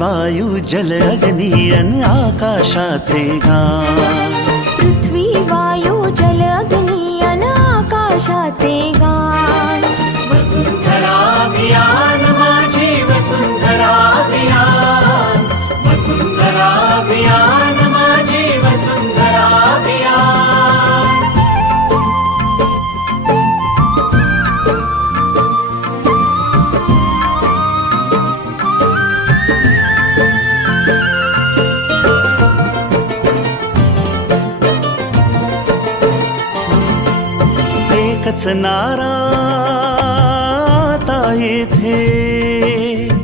वायू जल अग्नी अन आकाशाचे गान पृथ्वी वायू एकच नारा आता येथे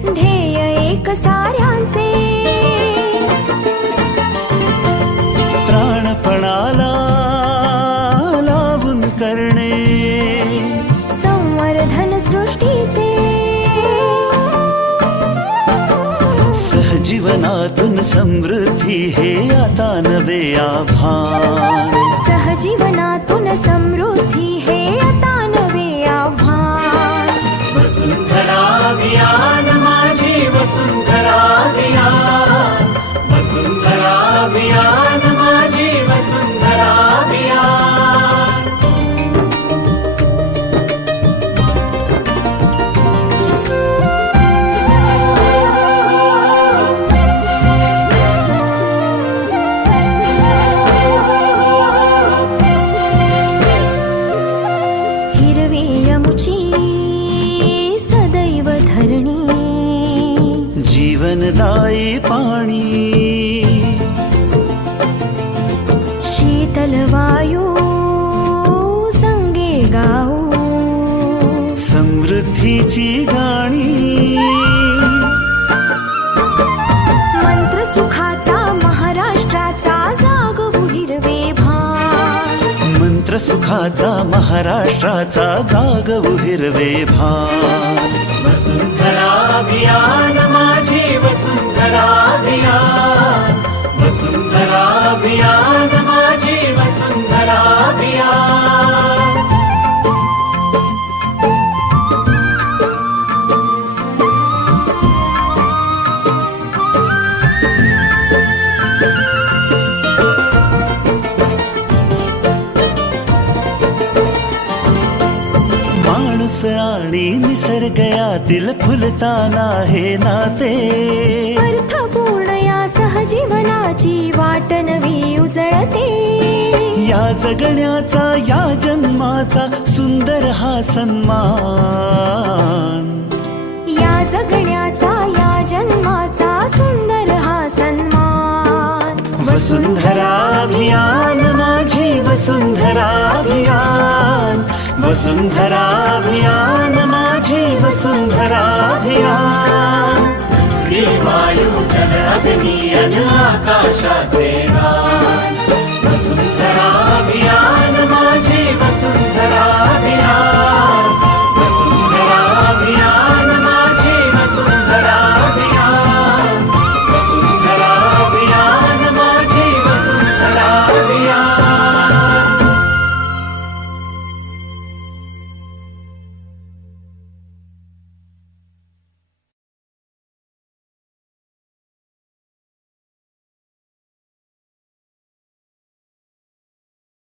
ध्येय एक सारे सहजीवनातून समृद्धी हे आता नवे आभार सहजीवनातून समृद्धी हे आता नवे आभार जीवनदायी पाणी. शीतल वायू संगे गाऊ. समृद्धीची गाणी. मंत्र सुखाचा महाराष्ट्राचा जागवू हिरवे भान. मंत्र सुखाचा महाराष्ट्राचा जागवू हिरवे भान. वसुंधरा अभियान माझी वसुंधरा माणूस आणि निसर्ग यातील फुलताना हे नाते. अर्थपूर्ण या सहजीवनाची वाट नवी उजळते. या जगण्याचा या जन्माचा सुंदर हा सन्मान. या जगण्याचा या जन्माचा सुंदर हा सन्मान. वसुंधरा अभियान माझी वसुंधरा अभियान. वसुन्धराभियान माझे वसुन्धराभियान। सुन्धराभियानमाजेव सुन्धराभिया देवायुजनाग्निकाशा